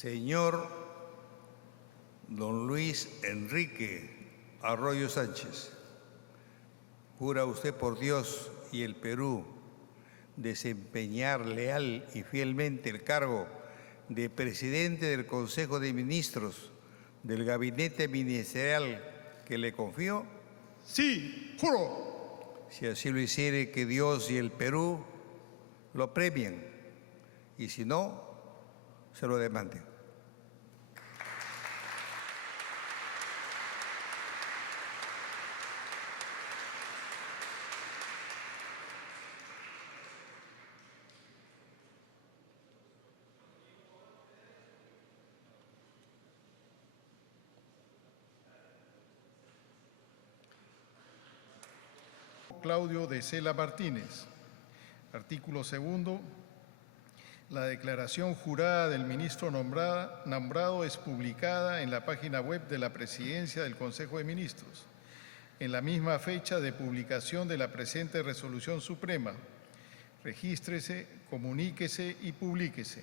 Señor don Luis Enrique Arroyo Sánchez, ¿jura usted por Dios y el Perú desempeñar leal y fielmente el cargo de presidente del Consejo de Ministros del Gabinete Ministerial que le confió? Sí, juro. Si así lo hiciere, que Dios y el Perú lo premien, y si no, se lo demanden. Claudio de Cela Martínez. Artículo 2. La declaración jurada del ministro nombrado es publicada en la página web de la Presidencia del Consejo de Ministros, en la misma fecha de publicación de la presente resolución suprema. Regístrese, comuníquese y publíquese.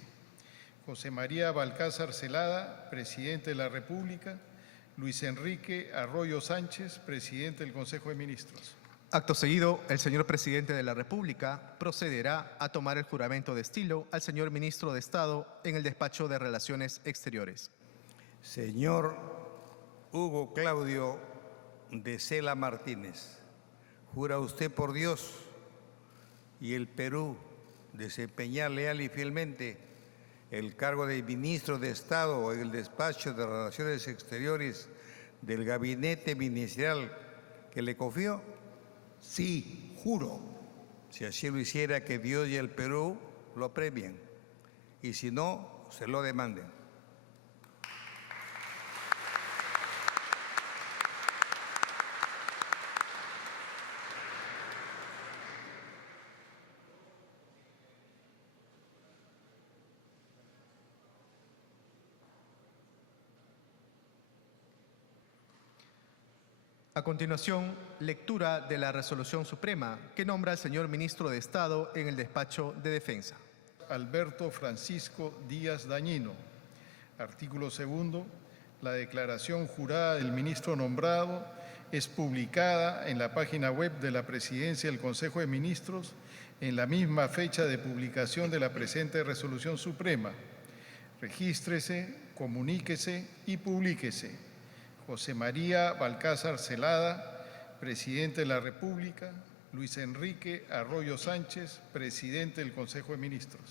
José María Balcázar Celada, Presidente de la República. Luis Enrique Arroyo Sánchez, Presidente del Consejo de Ministros. Acto seguido, el señor Presidente de la República procederá a tomar el juramento de estilo al señor Ministro de Estado en el despacho de Relaciones Exteriores. Señor Hugo Claudio de Cela Martínez, ¿jura usted por Dios y el Perú desempeñar leal y fielmente el cargo de Ministro de Estado en el despacho de Relaciones Exteriores del Gabinete Ministerial que le confió? Sí, juro. Si así lo hiciera, que Dios y el Perú lo premien, y si no, se lo demanden. A continuación, lectura de la resolución suprema que nombra al señor Ministro de Estado en el despacho de Defensa. Alberto Francisco Díaz Dañino. Artículo 2. La declaración jurada del ministro nombrado es publicada en la página web de la Presidencia del Consejo de Ministros en la misma fecha de publicación de la presente resolución suprema. Regístrese, comuníquese y publíquese. José María Balcázar Celada, Presidente de la República. Luis Enrique Arroyo Sánchez, Presidente del Consejo de Ministros.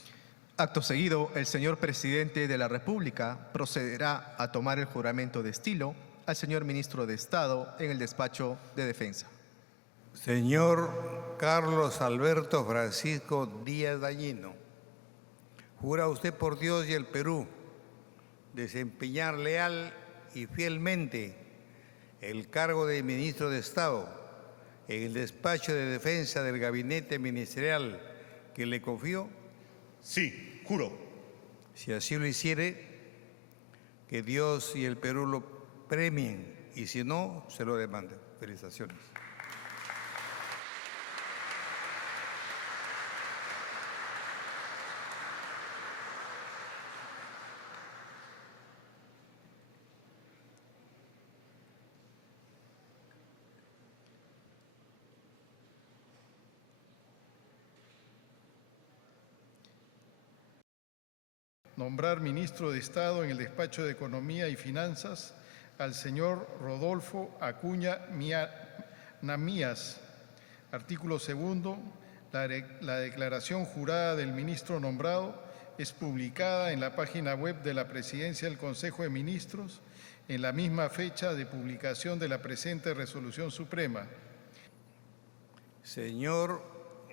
Acto seguido, el señor Presidente de la República procederá a tomar el juramento de estilo al señor Ministro de Estado en el despacho de Defensa. Señor Carlos Alberto Francisco Díaz Dañino, ¿jura usted por Dios y el Perú desempeñar leal y fielmente el cargo de Ministro de Estado en el despacho de Defensa del Gabinete Ministerial que le confió? Sí, juro. Si así lo hiciere, que Dios y el Perú lo premien, y si no, se lo demanden. Felicitaciones. Nombrar ministro de Estado en el despacho de Economía y Finanzas al señor Rodolfo Acuña Namías. Artículo 2. La declaración jurada del ministro nombrado es publicada en la página web de la Presidencia del Consejo de Ministros en la misma fecha de publicación de la presente resolución suprema. Señor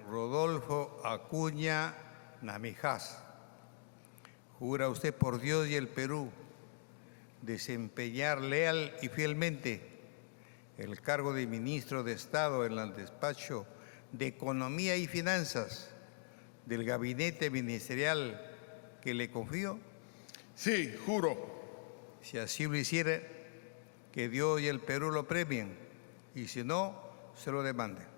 Rodolfo Acuña Namías, ¿jura usted por Dios y el Perú desempeñar leal y fielmente el cargo de Ministro de Estado en el despacho de Economía y Finanzas del Gabinete Ministerial que le confió? Sí, juro. Si así lo hiciera, que Dios y el Perú lo premien, y si no, se lo demanden.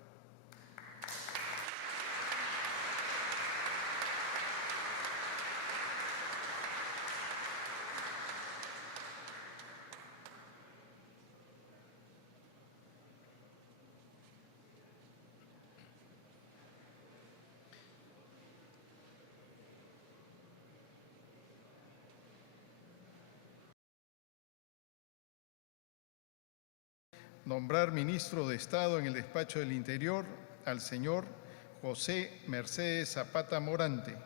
Nombrar ministro de Estado en el Despacho del Interior al señor José Mercedes Zapata Morante.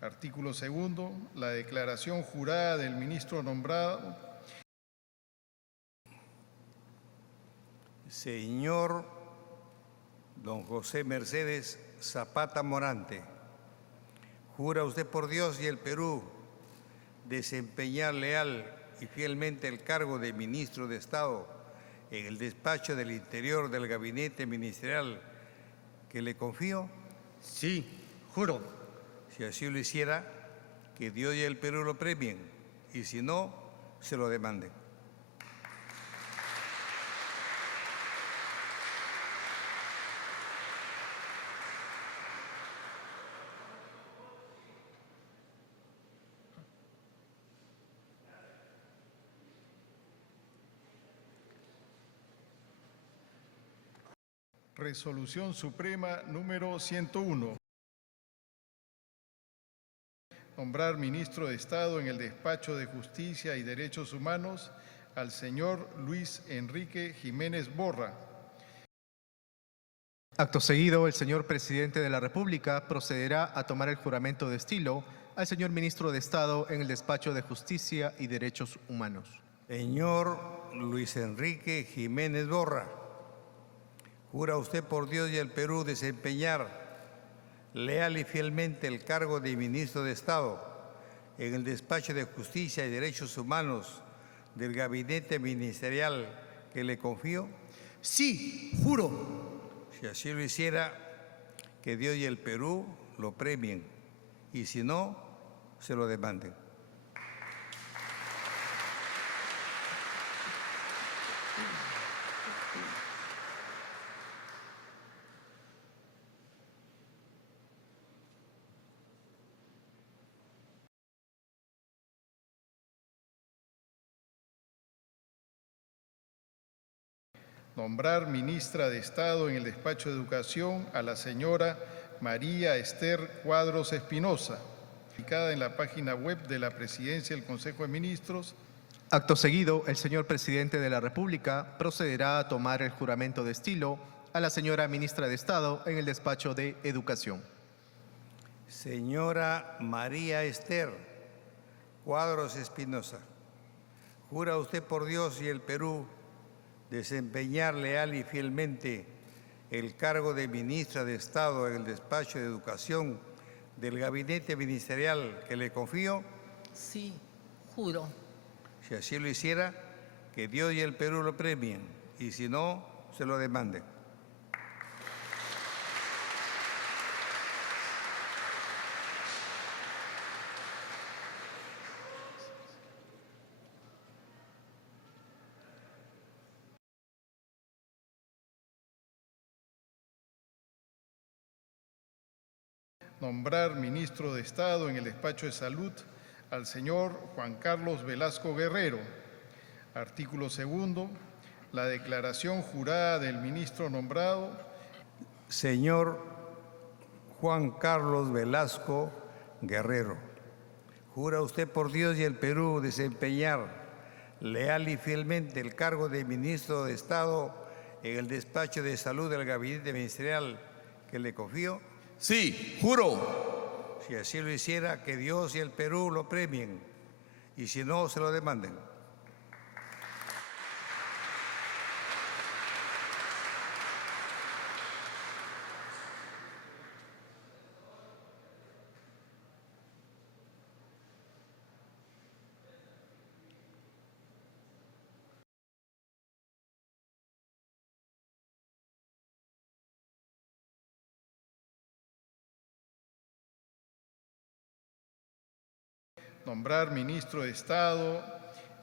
Artículo 2. La declaración jurada del ministro nombrado. Señor don José Mercedes Zapata Morante, ¿jura usted por Dios y el Perú desempeñar leal y fielmente el cargo de ministro de Estado en el despacho del Interior del gabinete ministerial que le confío? Sí, juro. Si así lo hiciera, que Dios y el Perú lo premien, y si no, se lo demanden. Resolución Suprema número 101. Nombrar ministro de Estado en el Despacho de Justicia y Derechos Humanos al señor Luis Enrique Jiménez Borra. Acto seguido, el señor presidente de la República procederá a tomar el juramento de estilo al señor ministro de Estado en el Despacho de Justicia y Derechos Humanos. Señor Luis Enrique Jiménez Borra, ¿jura usted por Dios y el Perú desempeñar leal y fielmente el cargo de ministro de Estado en el Despacho de Justicia y Derechos Humanos del gabinete ministerial que le confío? Sí, juro. Si así lo hiciera, que Dios y el Perú lo premien, y si no, se lo demanden. Nombrar ministra de Estado en el Despacho de Educación a la señora María Esther Cuadros Espinosa, publicada en la página web de la Presidencia del Consejo de Ministros. Acto seguido, el señor presidente de la República procederá a tomar el juramento de estilo a la señora ministra de Estado en el Despacho de Educación. Señora María Esther Cuadros Espinosa, ¿jura usted por Dios y el Perú desempeñar leal y fielmente el cargo de ministra de Estado en el Despacho de Educación del gabinete ministerial que le confío? Sí, juro. Si así lo hiciera, que Dios y el Perú lo premien, y si no, se lo demanden. Nombrar ministro de Estado en el Despacho de Salud al señor Juan Carlos Velasco Guerrero. Artículo 2. La declaración jurada del ministro nombrado. Señor Juan Carlos Velasco Guerrero, ¿jura usted por Dios y el Perú desempeñar leal y fielmente el cargo de ministro de Estado en el Despacho de Salud del gabinete ministerial que le confío? Sí, juro. Si así lo hiciera, que Dios y el Perú lo premien, y si no, se lo demanden. Nombrar ministro de Estado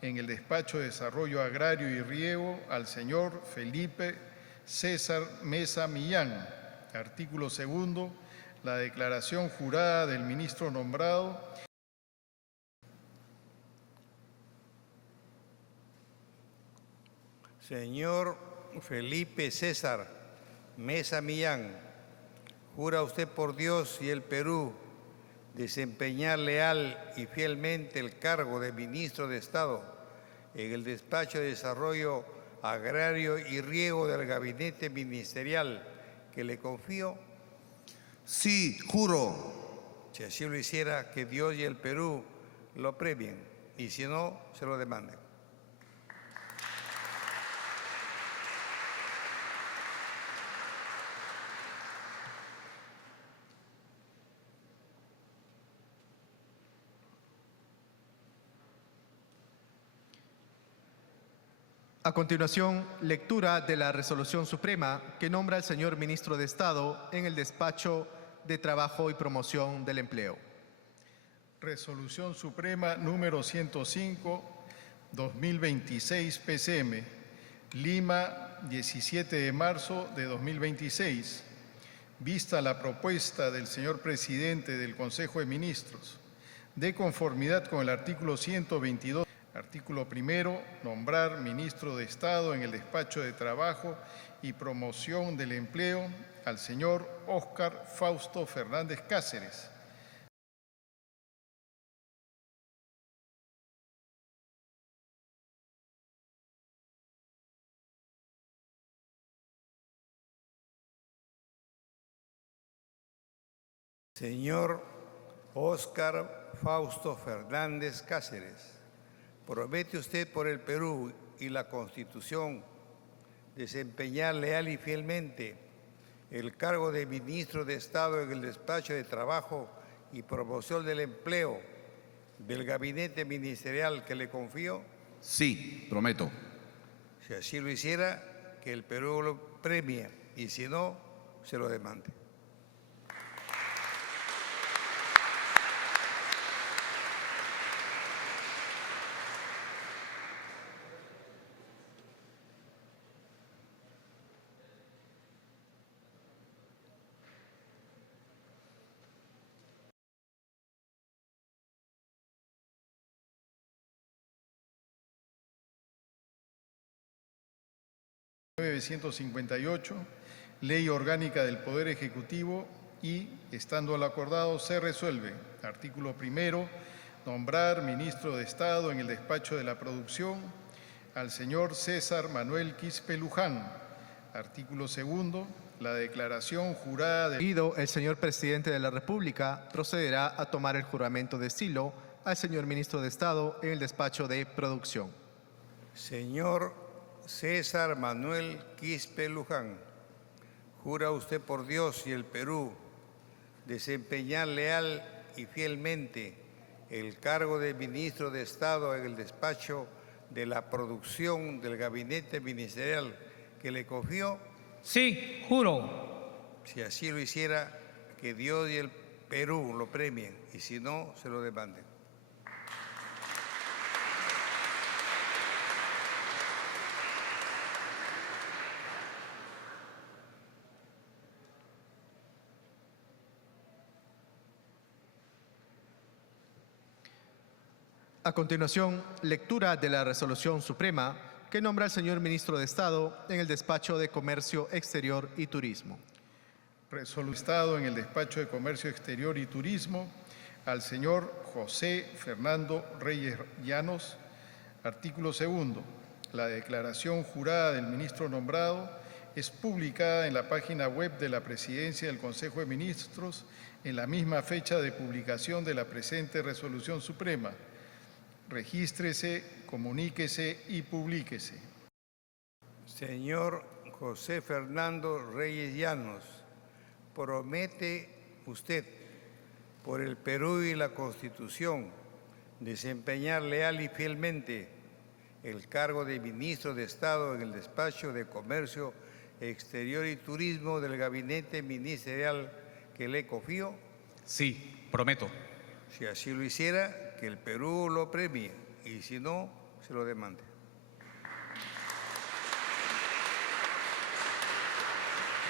en el Despacho de Desarrollo Agrario y Riego al señor Felipe César Mesa Millán. Artículo 2. La declaración jurada del ministro nombrado. Señor Felipe César Mesa Millán, ¿jura usted por Dios y el Perú desempeñar leal y fielmente el cargo de ministro de Estado en el Despacho de Desarrollo agrario y riego del gabinete ministerial que le confío? Sí, juro. Si así lo hiciera, que Dios y el Perú lo premien, y si no, se lo demanden. A continuación, lectura de la Resolución Suprema que nombra al señor Ministro de Estado en el Despacho de Trabajo y Promoción del Empleo. Resolución Suprema número 105, 2026 PCM, Lima, 17 de marzo de 2026. Vista la propuesta del señor presidente del Consejo de Ministros, de conformidad con el artículo 122, artículo primero, nombrar ministro de Estado en el Despacho de Trabajo y Promoción del Empleo al señor Óscar Fausto Fernández Cáceres. Señor Óscar Fausto Fernández Cáceres, ¿promete usted por el Perú y la Constitución desempeñar leal y fielmente el cargo de ministro de Estado en el Despacho de Trabajo y Promoción del Empleo del gabinete ministerial que le confío? Sí, prometo. Si así lo hiciera, que el Perú lo premie, y si no, se lo demande. Ley Orgánica del Poder Ejecutivo y, estando al acordado, se resuelve. Artículo primero, nombrar ministro de Estado en el Despacho de la Producción al señor César Manuel Quispe Luján. Artículo segundo, la declaración jurada del Seguido, el señor presidente de la República procederá a tomar el juramento de estilo al señor Ministro de Estado en el Despacho de Producción. Señor César Manuel Quispe Luján, ¿jura usted por Dios y el Perú desempeñar leal y fielmente el cargo de ministro de Estado en el Despacho de la Producción del gabinete ministerial que le confió? Sí, juro. Si así lo hiciera, que Dios y el Perú lo premien, y si no, se lo demanden. A continuación, lectura de la Resolución Suprema que nombra al señor Ministro de Estado en el Despacho de Comercio Exterior y Turismo. Resolución de Estado en el Despacho de Comercio Exterior y Turismo al señor José Fernando Reyes Llanos. Artículo segundo. La declaración jurada del ministro nombrado es publicada en la página web de la Presidencia del Consejo de Ministros en la misma fecha de publicación de la presente Resolución Suprema. Regístrese, comuníquese y publíquese. Señor José Fernando Reyes Llanos, ¿promete usted por el Perú y la Constitución desempeñar leal y fielmente el cargo de ministro de Estado en el Despacho de Comercio Exterior y Turismo del gabinete ministerial que le confío? Sí, prometo. Si así lo hiciera, que el Perú lo premie, y si no, se lo demande.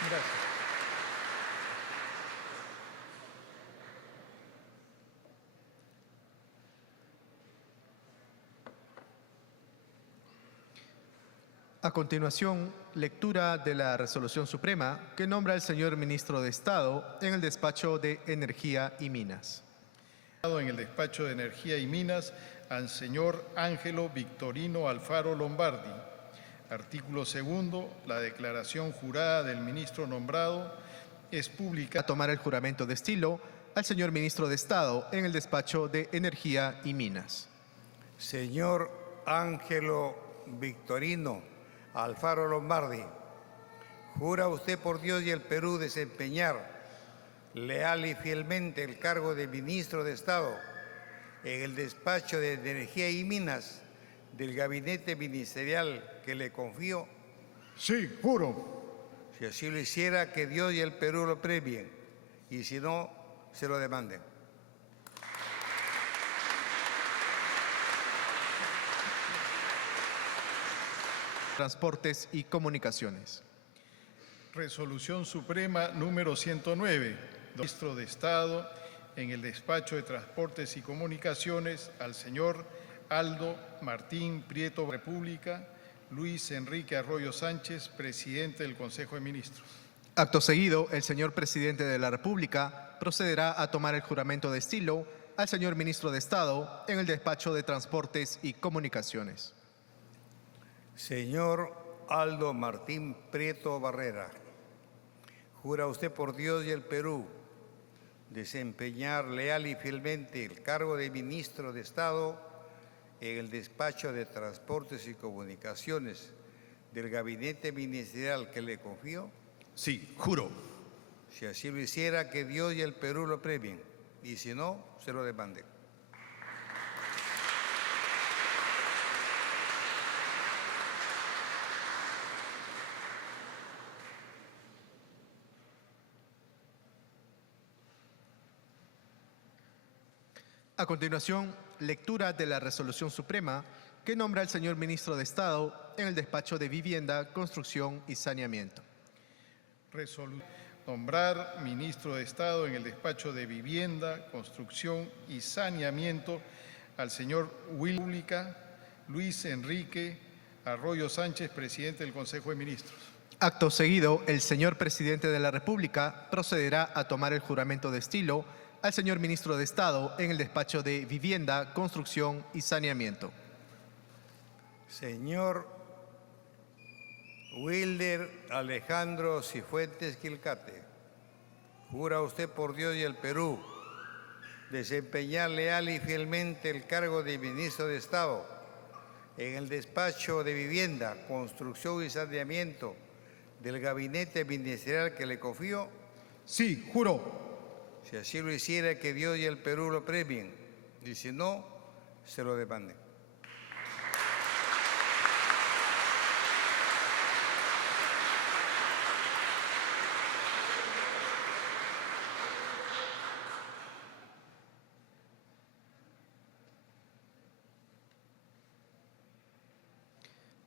Gracias. A continuación, lectura de la Resolución Suprema que nombra al señor Ministro de Estado en el Despacho de Energía y Minas. En el Despacho de Energía y Minas al señor Ángelo Victorino Alfaro Lombardi. Artículo segundo. La declaración jurada del ministro nombrado es A publicada. tomar el juramento de estilo al señor ministro de Estado en el despacho de Energía y Minas. Señor Ángelo Victorino Alfaro Lombardi, ¿jura usted por Dios y el Perú desempeñar leal y fielmente el cargo de ministro de Estado en el despacho de Energía y Minas del gabinete ministerial que le confío? Sí, juro. Si así lo hiciera, que Dios y el Perú lo premien, y si no, se lo demanden. Transportes y Comunicaciones. Resolución Suprema número 109. Ministro de Estado en el despacho de Transportes y Comunicaciones al señor Aldo Martín Prieto República, Luis Enrique Arroyo Sánchez, presidente del Consejo de Ministros. Acto seguido, el señor presidente de la República procederá a tomar el juramento de estilo al señor ministro de Estado en el despacho de Transportes y Comunicaciones. Señor Aldo Martín Prieto Barrera, ¿jura usted por Dios y el Perú desempeñar leal y fielmente el cargo de ministro de Estado en el despacho de Transportes y Comunicaciones del gabinete ministerial que le confío? Sí, juro. Si así lo hiciera, que Dios y el Perú lo premien, y si no, se lo demanden. A continuación, lectura de la Resolución Suprema que nombra al señor ministro de Estado en el despacho de Vivienda, Construcción y Saneamiento. Nombrar ministro de Estado en el despacho de Vivienda, Construcción y Saneamiento al señor Luis Enrique Arroyo Sánchez, presidente del Consejo de Ministros. Acto seguido, el señor presidente de la República procederá a tomar el juramento de estilo al señor ministro de Estado en el despacho de Vivienda, Construcción y Saneamiento. Señor Wilder Alejandro Cifuentes Quilcate, ¿jura usted por Dios y el Perú desempeñar leal y fielmente el cargo de ministro de Estado en el despacho de Vivienda, Construcción y Saneamiento del gabinete ministerial que le confío? Sí, juro. Si así lo hiciera, que Dios y el Perú lo premien, y si no, se lo demanden.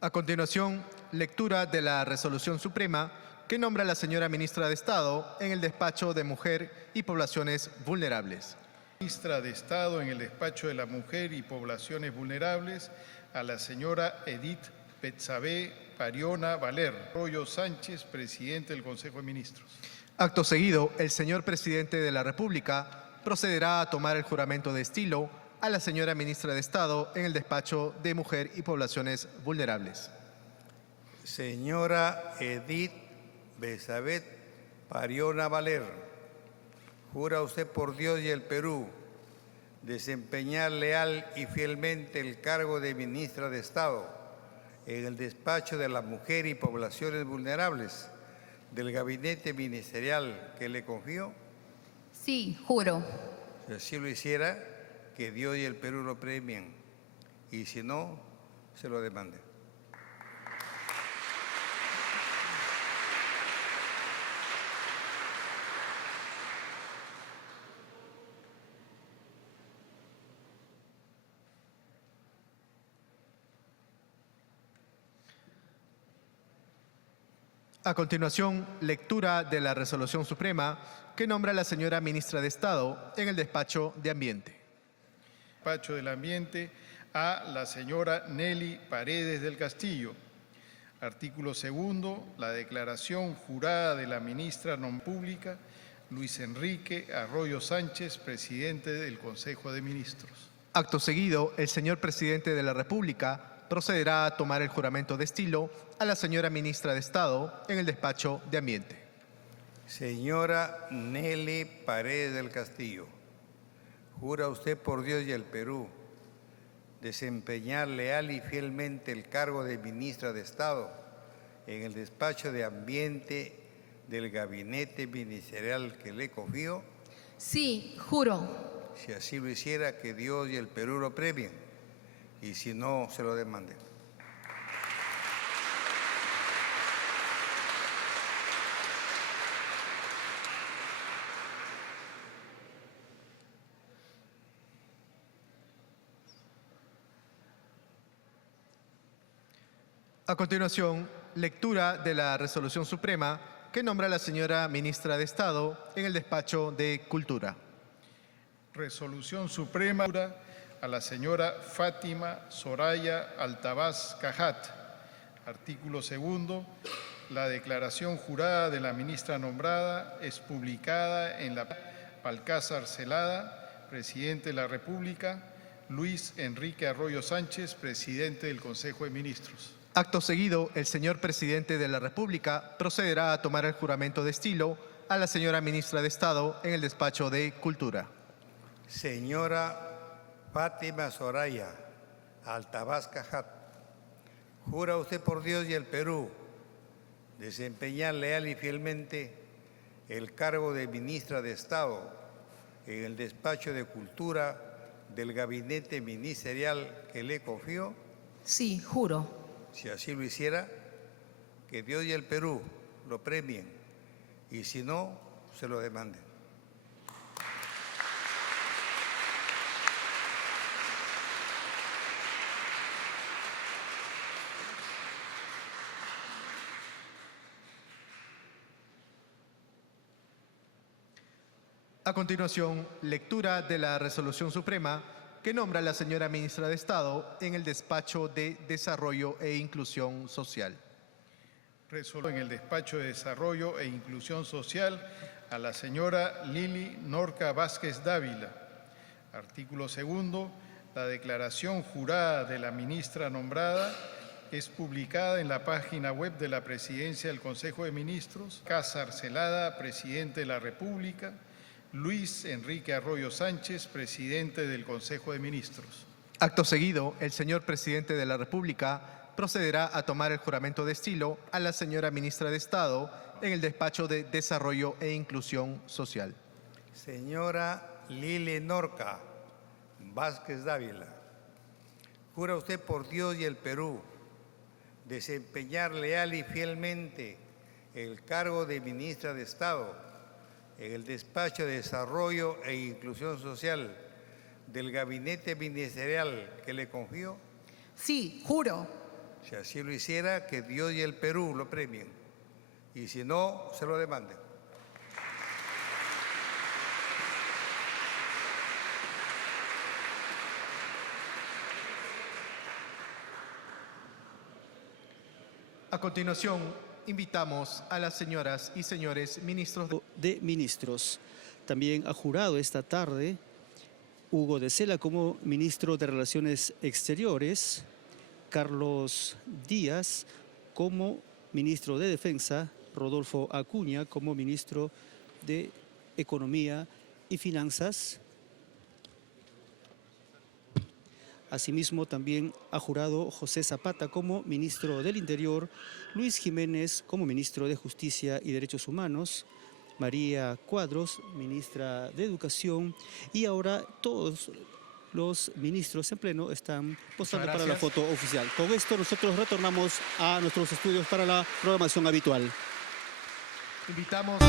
A continuación, lectura de la Resolución Suprema que nombra a la señora ministra de Estado en el despacho de Mujer y Poblaciones Vulnerables. Ministra de Estado en el despacho de la Mujer y Poblaciones Vulnerables a la señora Edith Betsabe Pariona Valer Arroyo Sánchez, presidente del Consejo de Ministros. Acto seguido, el señor presidente de la República procederá a tomar el juramento de estilo a la señora ministra de Estado en el despacho de Mujer y Poblaciones Vulnerables. Señora Edith Betsabe Pariona Valer, ¿jura usted por Dios y el Perú desempeñar leal y fielmente el cargo de ministra de Estado en el despacho de la Mujer y Poblaciones Vulnerables del gabinete ministerial que le confío? Sí, juro. Si así lo hiciera, que Dios y el Perú lo premien, y si no, se lo demanden. A continuación, lectura de la Resolución Suprema que nombra a la señora ministra de Estado en el despacho de Ambiente. Despacho del Ambiente a la señora Nelly Paredes del Castillo. Artículo segundo. La declaración jurada de la ministra non pública Luis Enrique Arroyo Sánchez, presidente del Consejo de Ministros. Acto seguido, el señor presidente de la República procederá a tomar el juramento de estilo a la señora ministra de Estado en el despacho de Ambiente. Señora Nelly Paredes del Castillo, ¿jura usted por Dios y el Perú desempeñar leal y fielmente el cargo de ministra de Estado en el despacho de Ambiente del gabinete ministerial que le confío? Sí, juro. Si así lo hiciera, que Dios y el Perú lo premien, y si no, se lo demanden. A continuación, lectura de la Resolución Suprema que nombra a la señora ministra de Estado en el despacho de Cultura. Resolución Suprema a la señora Fátima Soraya Altavás Cajat. Artículo 2. La declaración jurada de la ministra nombrada es publicada en la Balcázar Celada, presidente de la República, Luis Enrique Arroyo Sánchez, presidente del Consejo de Ministros. Acto seguido, el señor presidente de la República procederá a tomar el juramento de estilo a la señora ministra de Estado en el despacho de Cultura. Señora Fátima Soraya Altavás Cajat, ¿jura usted por Dios y el Perú desempeñar leal y fielmente el cargo de ministra de Estado en el despacho de Cultura del gabinete ministerial que le confío? Sí, juro. Si así lo hiciera, que Dios y el Perú lo premien, y si no, se lo demanden. A continuación, lectura de la Resolución Suprema que nombra a la señora ministra de Estado en el despacho de Desarrollo e Inclusión Social. En el despacho de Desarrollo e Inclusión Social a la señora Lili Norca Vázquez Dávila. Artículo 2. La declaración jurada de la ministra nombrada es publicada en la página web de la Presidencia del Consejo de Ministros. Balcázar Celada, presidente de la República. Luis Enrique Arroyo Sánchez, presidente del Consejo de Ministros. Acto seguido, el señor presidente de la República procederá a tomar el juramento de estilo a la señora ministra de Estado en el despacho de Desarrollo e Inclusión Social. Señora Lili Norca Vázquez Dávila, ¿jura usted por Dios y el Perú desempeñar leal y fielmente el cargo de ministra de Estado en el despacho de Desarrollo e Inclusión Social del gabinete ministerial que le confío? Sí, juro. Si así lo hiciera, que Dios y el Perú lo premien, y si no, se lo demanden. A continuación, invitamos a las señoras y señores ministros de Ministros. También ha jurado esta tarde Hugo de Sela como ministro de Relaciones Exteriores, Carlos Díaz como ministro de Defensa, Rodolfo Acuña como ministro de Economía y Finanzas. Asimismo, también ha jurado José Zapata como ministro del Interior, Luis Jiménez como ministro de Justicia y Derechos Humanos, María Cuadros, ministra de Educación, y ahora todos los ministros en pleno están posando para la foto oficial. Con esto nosotros retornamos a nuestros estudios para la programación habitual. Invitamos